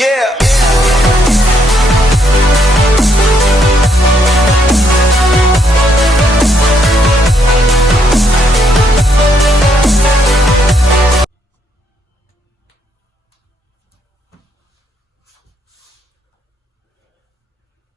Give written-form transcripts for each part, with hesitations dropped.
Yeah.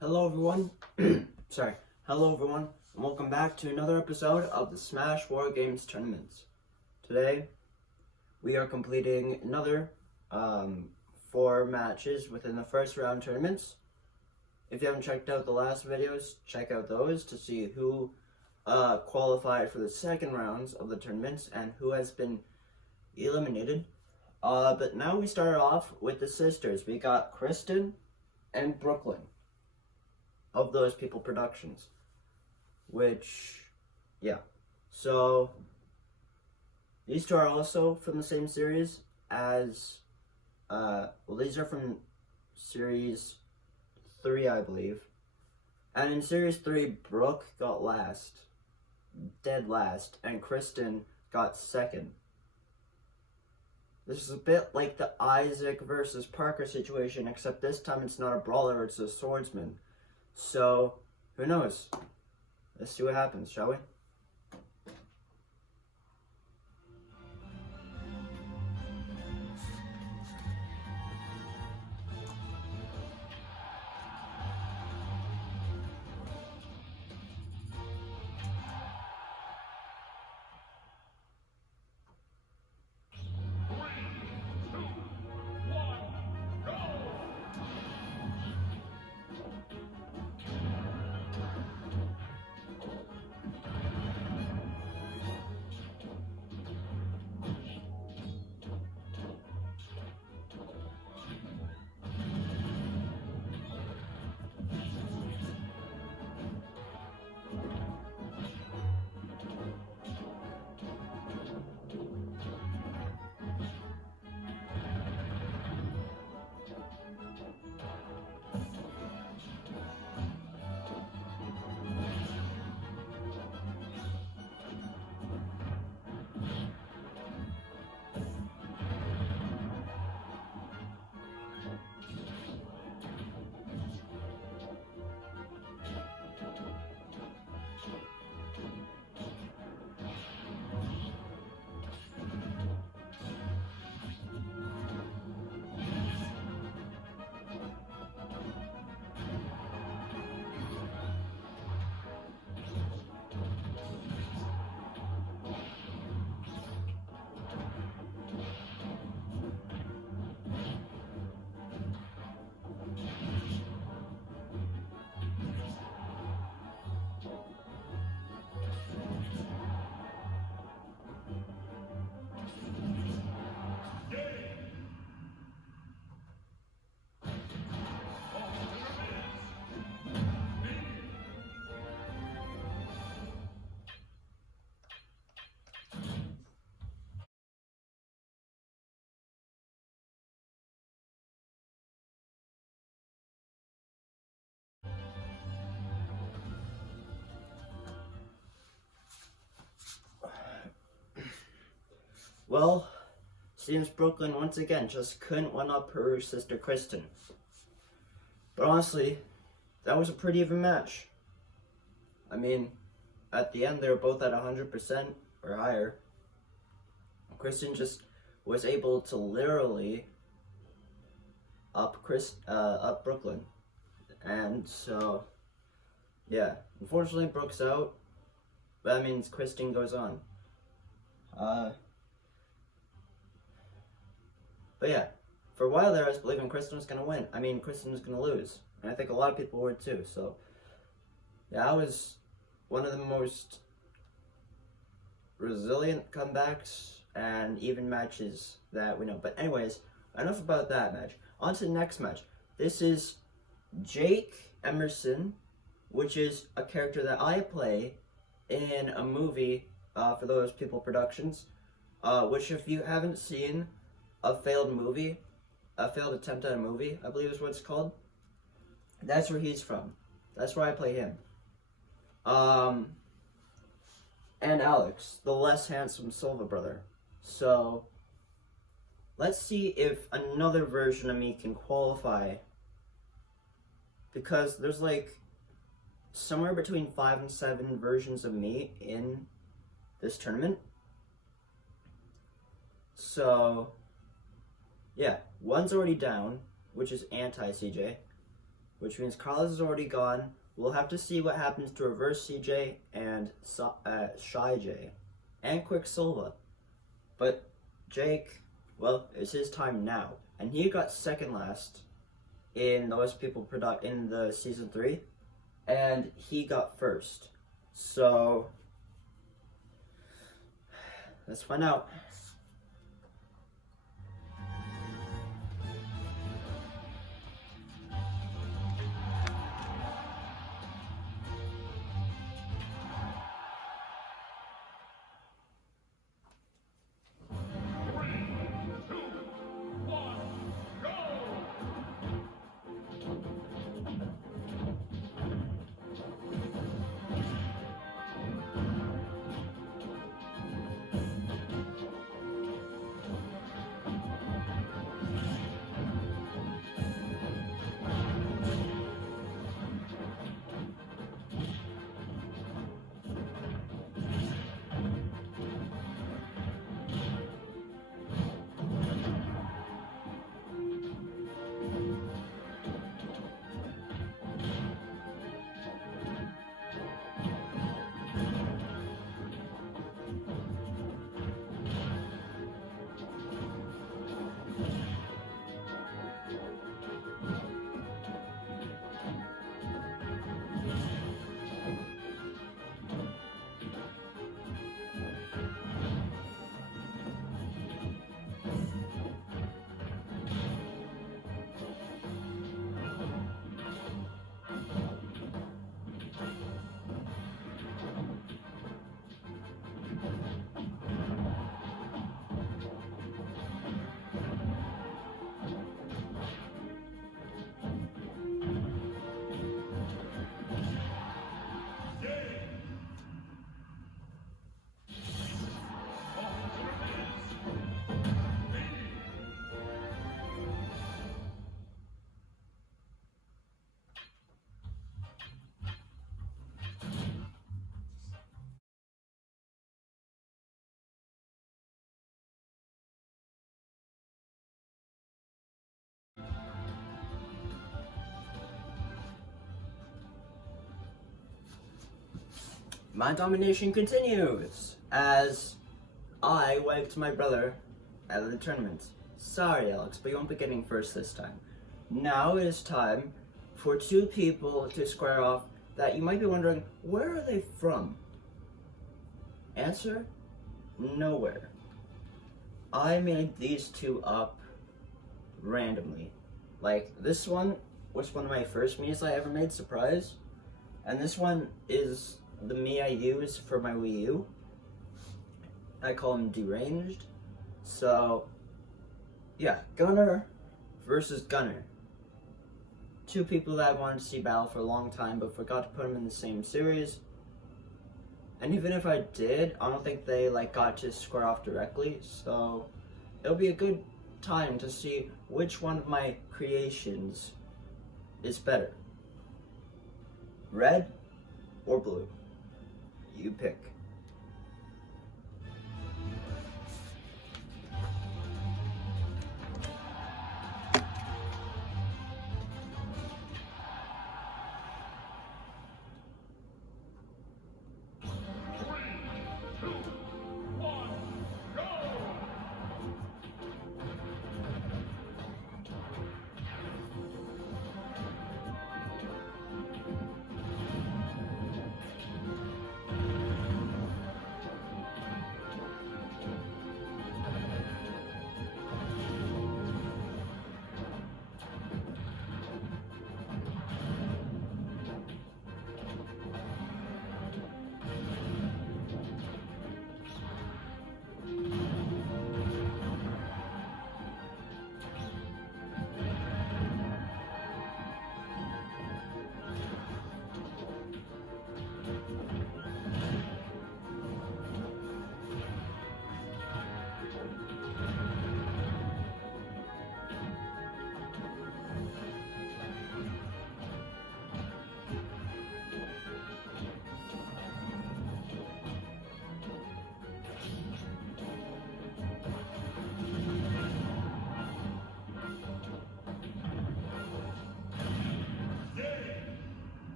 Hello everyone, hello everyone, and welcome back to another episode of the Smash Wargames tournaments. Today, we are completing another 4 matches within the first round tournaments. If you haven't checked out the last videos, check out those to see who qualified for the second rounds of the tournaments and who has been eliminated. But now we start off with the sisters. We got Kristen and Brooklyn of Those People Productions, so these two are also from the same series as, these are from series 3, I believe, and in series 3, Brooke got dead last, and Kristen got second. This is a bit like the Isaac versus Parker situation, except this time it's not a brawler, it's a swordsman. So, who knows? Let's see what happens, shall we? Well, seems Brooklyn once again just couldn't one up her sister Kristen. But honestly, that was a pretty even match. I mean, at the end they were both at 100% or higher. Kristen just was able to literally up Brooklyn. And so, yeah, unfortunately Brooke's out. But that means Kristen goes on. But yeah, for a while there I was believing Kristen was going to win. I mean, Kristen was going to lose. And I think a lot of people were too. So, yeah, that was one of the most resilient comebacks and even matches that we know. But anyways, enough about that match. On to the next match. This is Jake Emerson, which is a character that I play in a movie for Those People Productions, which if you haven't seen a failed attempt at a movie, I believe is what it's called. That's where he's from. That's where I play him. And Alex, the less handsome Silva brother. So, let's see if another version of me can qualify. Because there's like somewhere between 5 and 7 versions of me in this tournament. So, yeah, one's already down, which is anti-CJ, which means Carlos is already gone. We'll have to see what happens to reverse CJ and Shy J and Quicksilva. But Jake, well, it's his time now, and he got second last in those people in the season 3, and he got first. So let's find out. My domination continues as I wiped my brother out of the tournament. Sorry, Alex, but you won't be getting first this time. Now it is time for 2 people to square off that you might be wondering, where are they from? Answer, nowhere. I made these 2 up randomly. Like, this one was one of my first me's I ever made, surprise. And this one is the me I use for my Wii U. I call him Deranged. So, yeah, Gunner versus Gunner. 2 people that I've wanted to see battle for a long time, but forgot to put them in the same series. And even if I did, I don't think they got to square off directly. So, it'll be a good time to see which one of my creations is better. Red or blue? You pick.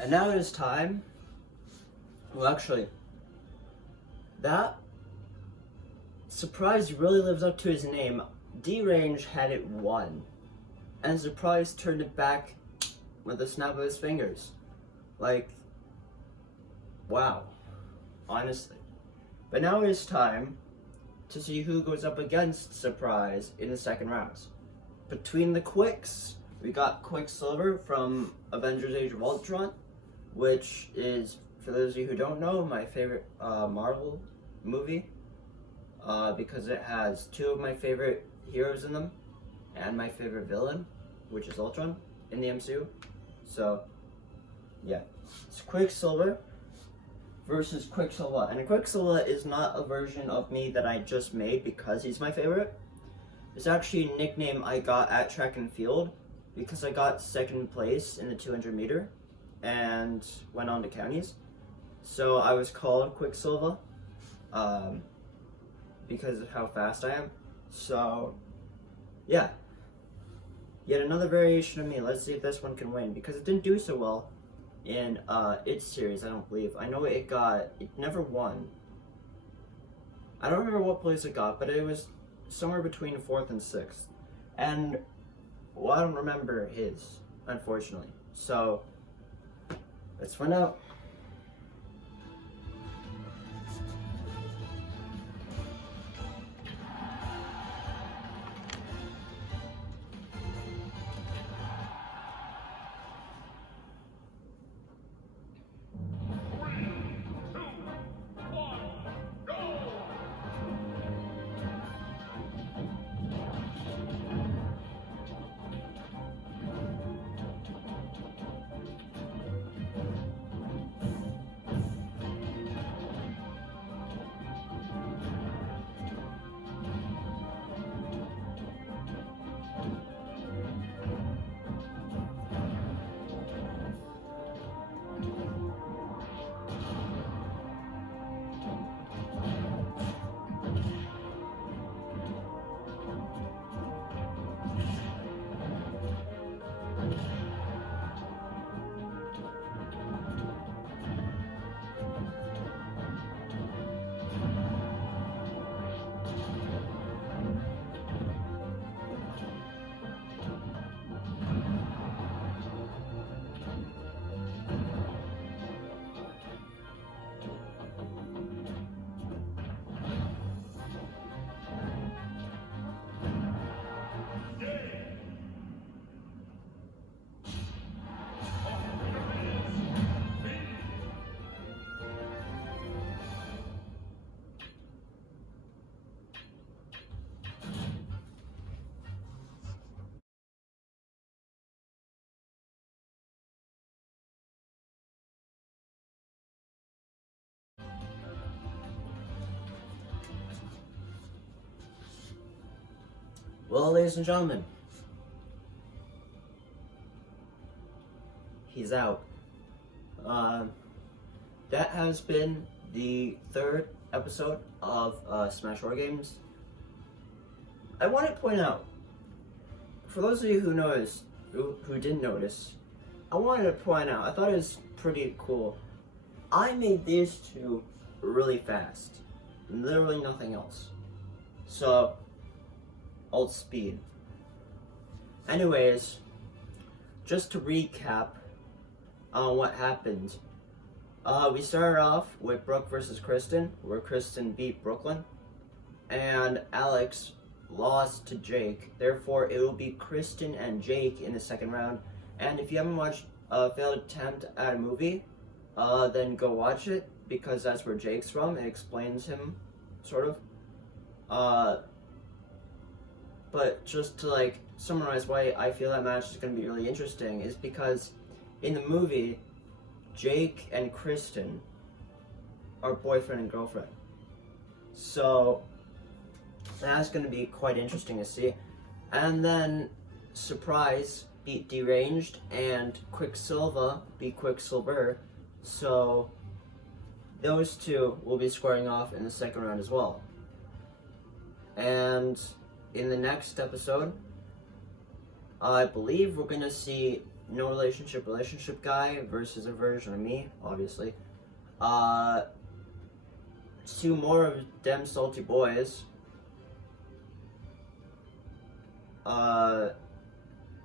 And now it is time. Well, actually, that Surprise really lives up to his name. D-Range had it won, and Surprise turned it back with a snap of his fingers. Like, wow, honestly. But now it is time to see who goes up against Surprise in the second rounds. Between the Quicks, we got Quicksilver from Avengers Age of Ultron, which is, for those of you who don't know, my favorite Marvel movie, because it has two of my favorite heroes in them, and my favorite villain, which is Ultron, in the MCU. So, yeah. It's Quicksilver versus Quicksilver. And Quicksilver is not a version of me that I just made because he's my favorite. It's actually a nickname I got at track and field because I got second place in the 200 meter and went on to counties. So I was called Quicksilver because of how fast I am. So, yeah. Yet another variation of me. Let's see if this one can win, because it didn't do so well in its series, I don't believe. I know it never won. I don't remember what place it got, but it was somewhere between 4th and 6th. And, well, I don't remember his, unfortunately. So, let's find out. Well, ladies and gentlemen, he's out. That has been the 3rd episode of Smash Wargames. I want to point out, for those of you who noticed, who didn't notice, I wanted to point out, I thought it was pretty cool. I made these two really fast. Literally nothing else. So, alt speed. Anyways, just to recap on what happened. We started off with Brooke versus Kristen, where Kristen beat Brooklyn, and Alex lost to Jake. Therefore, it will be Kristen and Jake in the second round. And if you haven't watched Failed Attempt at a Movie, then go watch it, because that's where Jake's from. It explains him, sort of. But just to summarize why I feel that match is going to be really interesting is because in the movie, Jake and Kristen are boyfriend and girlfriend. So that's going to be quite interesting to see. And then Surprise beat Deranged and Quicksilver beat Quicksilver. So those two will be squaring off in the second round as well. And in the next episode, I believe we're going to see no relationship guy versus a version of me, obviously. 2 more of them salty boys. And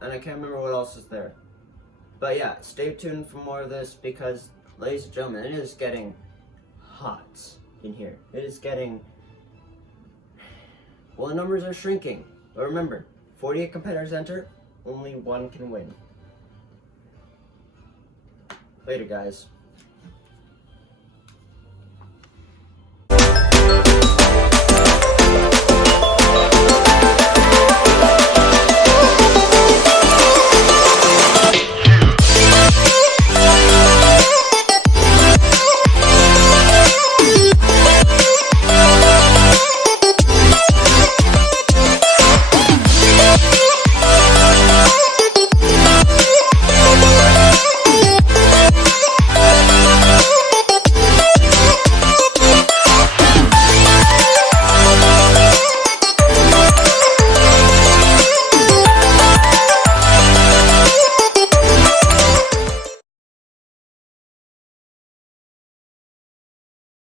I can't remember what else is there. But yeah, stay tuned for more of this because, ladies and gentlemen, it is getting hot in here. It is getting... Well, the numbers are shrinking. But remember, 48 competitors enter, only 1 can win. Later, guys.